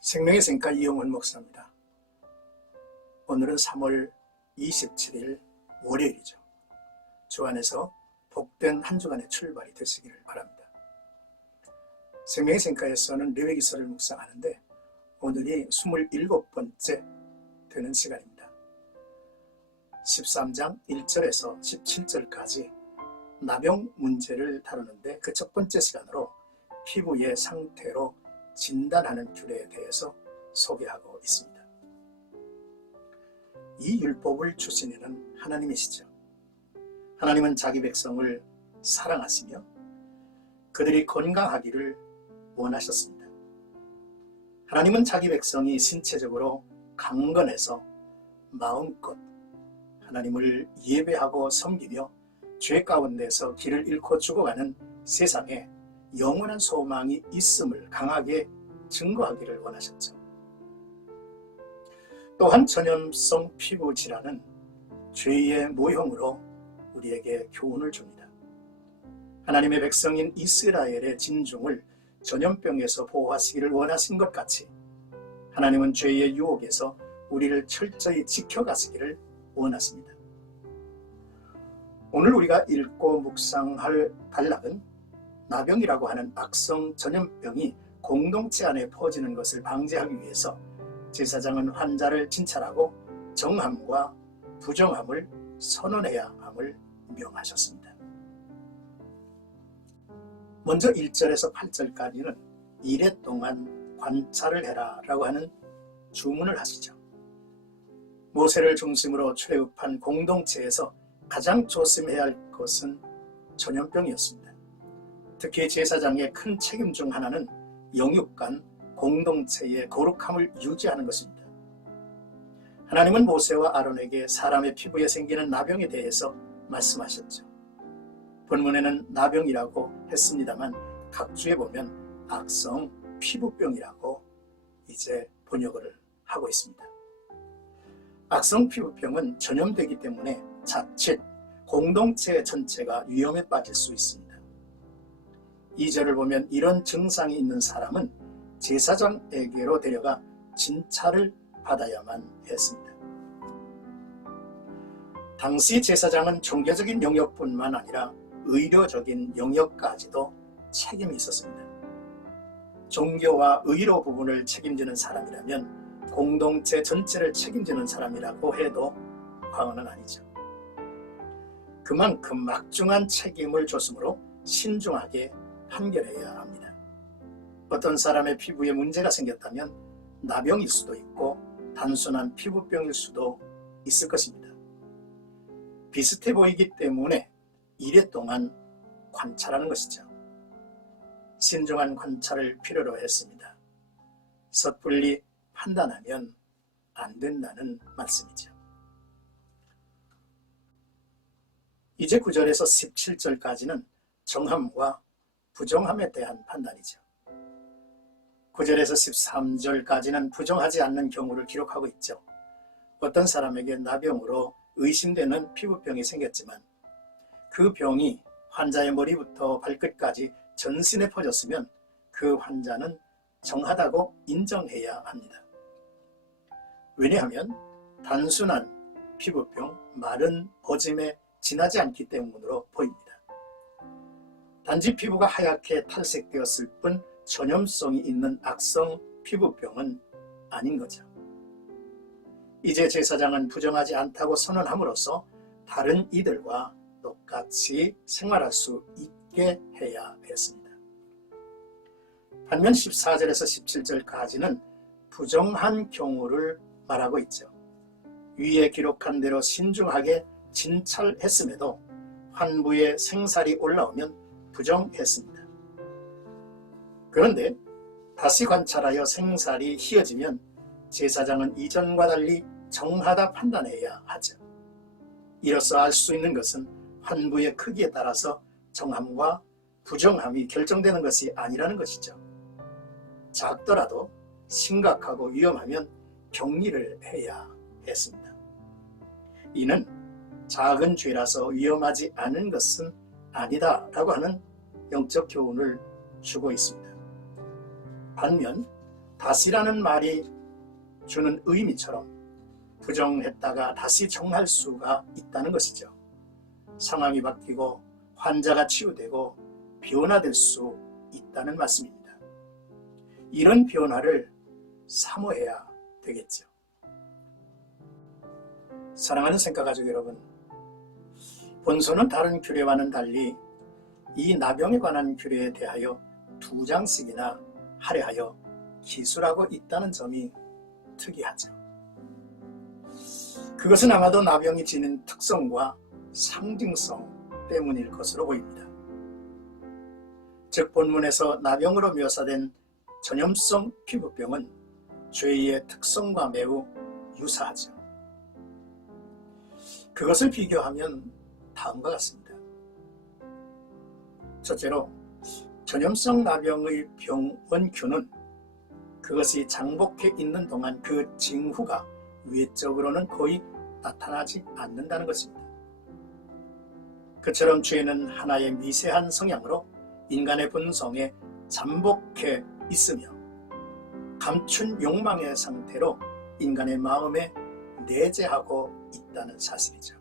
생명의 생가 이용원 목사입니다. 오늘은 3월 27일 월요일이죠. 주 안에서 복된 한 주간의 출발이 되시기를 바랍니다. 생명의 생가에서는 레위기서를 묵상하는데 오늘이 27번째 되는 시간입니다. 13장 1절에서 17절까지 나병 문제를 다루는데 그 첫 번째 시간으로 피부의 상태로 진단하는 규례에 대해서 소개하고 있습니다. 이 율법을 주시는 하나님이시죠. 하나님은 자기 백성을 사랑하시며 그들이 건강하기를 원하셨습니다. 하나님은 자기 백성이 신체적으로 강건해서 마음껏 하나님을 예배하고 섬기며 죄 가운데서 길을 잃고 죽어가는 세상에 영원한 소망이 있음을 강하게 증거하기를 원하셨죠. 또한 전염성 피부 질환은 죄의 모형으로 우리에게 교훈을 줍니다. 하나님의 백성인 이스라엘의 진중을 전염병에서 보호하시기를 원하신 것 같이 하나님은 죄의 유혹에서 우리를 철저히 지켜가시기를 원하십니다. 오늘 우리가 읽고 묵상할 단락은 나병이라고 하는 악성 전염병이 공동체 안에 퍼지는 것을 방지하기 위해서 제사장은 환자를 진찰하고 정함과 부정함을 선언해야 함을 명하셨습니다. 먼저 1절에서 8절까지는 이래 동안 관찰을 해라 라고 하는 주문을 하시죠. 모세를 중심으로 출애굽한 공동체에서 가장 조심해야 할 것은 전염병이었습니다. 특히 제사장의 큰 책임 중 하나는 영육 간 공동체의 거룩함을 유지하는 것입니다. 하나님은 모세와 아론에게 사람의 피부에 생기는 나병에 대해서 말씀하셨죠. 본문에는 나병이라고 했습니다만 각주에 보면 악성 피부병이라고 이제 번역을 하고 있습니다. 악성 피부병은 전염되기 때문에 자칫 공동체 전체가 위험에 빠질 수 있습니다. 2절을 보면 이런 증상이 있는 사람은 제사장에게로 데려가 진찰을 받아야만 했습니다. 당시 제사장은 종교적인 영역뿐만 아니라 의료적인 영역까지도 책임이 있었습니다. 종교와 의료 부분을 책임지는 사람이라면 공동체 전체를 책임지는 사람이라고 해도 과언은 아니죠. 그만큼 막중한 책임을 줬으므로 신중하게 판결해야 합니다. 어떤 사람의 피부에 문제가 생겼다면 나병일 수도 있고 단순한 피부병일 수도 있을 것입니다. 비슷해 보이기 때문에 이래 동안 관찰하는 것이죠. 신중한 관찰을 필요로 했습니다. 섣불리 판단하면 안 된다는 말씀이죠. 이제 9절에서 17절까지는 정함과 부정함에 대한 판단이죠. 9절에서 13절까지는 부정하지 않는 경우를 기록하고 있죠. 어떤 사람에게 나병으로 의심되는 피부병이 생겼지만 그 병이 환자의 머리부터 발끝까지 전신에 퍼졌으면 그 환자는 정하다고 인정해야 합니다. 왜냐하면 단순한 피부병, 마른 버짐에 지나지 않기 때문으로 보입니다. 단지 피부가 하얗게 탈색되었을 뿐 전염성이 있는 악성 피부병은 아닌 거죠. 이제 제사장은 부정하지 않다고 선언함으로써 다른 이들과 똑같이 생활할 수 있게 해야 했습니다. 반면 14절에서 17절까지는 부정한 경우를 말하고 있죠. 위에 기록한 대로 신중하게 진찰했음에도 환부에 생살이 올라오면 부정했습니다. 그런데 다시 관찰하여 생살이 희어지면 제사장은 이전과 달리 정하다 판단해야 하죠. 이로써 알 수 있는 것은 환부의 크기에 따라서 정함과 부정함이 결정되는 것이 아니라는 것이죠. 작더라도 심각하고 위험하면 격리를 해야 했습니다. 이는 작은 죄라서 위험하지 않은 것은 아니다라고 하는 영적 교훈을 주고 있습니다. 반면 다시라는 말이 주는 의미처럼 부정했다가 다시 정할 수가 있다는 것이죠. 상황이 바뀌고 환자가 치유되고 변화될 수 있다는 말씀입니다. 이런 변화를 사모해야 되겠죠. 사랑하는 생각가족 여러분, 본서는 다른 규례와는 달리 이 나병에 관한 규례에 대하여 두 장씩이나 할애하여 기술하고 있다는 점이 특이하죠. 그것은 아마도 나병이 지닌 특성과 상징성 때문일 것으로 보입니다. 즉 본문에서 나병으로 묘사된 전염성 피부병은 죄의 특성과 매우 유사하죠. 그것을 비교하면 다음과 같습니다. 첫째로 전염성 나병의 병 원균은 그것이 장복해 있는 동안 그 징후가 외적으로는 거의 나타나지 않는다는 것입니다. 그처럼 죄는 하나의 미세한 성향으로 인간의 본성에 잠복해 있으며 감춘 욕망의 상태로 인간의 마음에 내재하고 있다는 사실이죠.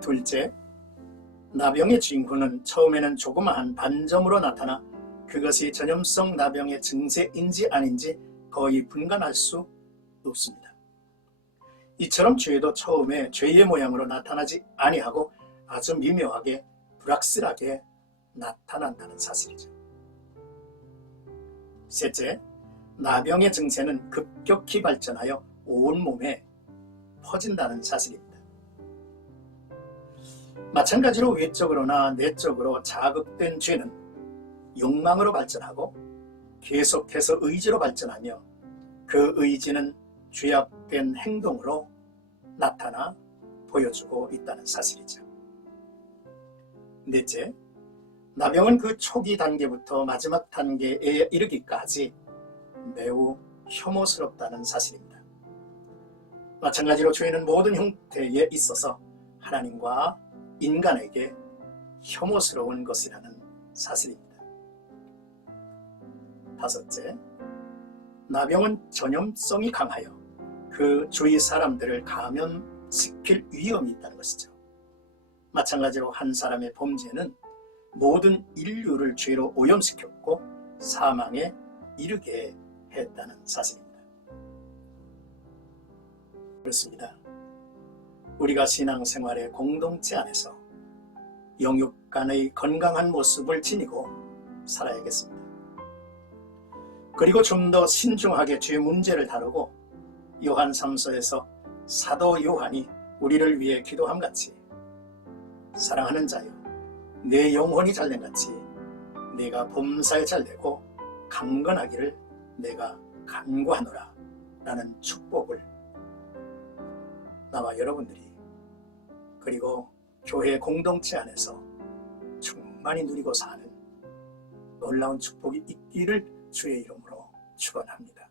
둘째, 나병의 징후는 처음에는 조그마한 반점으로 나타나 그것이 전염성 나병의 증세인지 아닌지 거의 분간할 수 없습니다. 이처럼 죄도 처음에 죄의 모양으로 나타나지 아니하고 아주 미묘하게 불확실하게 나타난다는 사실이죠. 셋째, 나병의 증세는 급격히 발전하여 온몸에 퍼진다는 사실입니다. 마찬가지로 외적으로나 내적으로 자극된 죄는 욕망으로 발전하고 계속해서 의지로 발전하며 그 의지는 죄악된 행동으로 나타나 보여주고 있다는 사실이죠. 넷째, 나병은 그 초기 단계부터 마지막 단계에 이르기까지 매우 혐오스럽다는 사실입니다. 마찬가지로 죄는 모든 형태에 있어서 하나님과 인간에게 혐오스러운 것이라는 사실입니다. 다섯째, 나병은 전염성이 강하여 그 주위 사람들을 감염시킬 위험이 있다는 것이죠. 마찬가지로 한 사람의 범죄는 모든 인류를 죄로 오염시켰고 사망에 이르게 했다는 사실입니다. 그렇습니다. 우리가 신앙생활의 공동체 안에서 영육 간의 건강한 모습을 지니고 살아야겠습니다. 그리고 좀 더 신중하게 죄 문제를 다루고 요한 3서에서 사도 요한이 우리를 위해 기도함 같이 사랑하는 자여 내 영혼이 잘된 같이 내가 범사에 잘되고 강건하기를 내가 간구하노라 라는 축복을 나와 여러분들이 그리고 교회 공동체 안에서 충만히 누리고 사는 놀라운 축복이 있기를 주의 이름으로 축원합니다.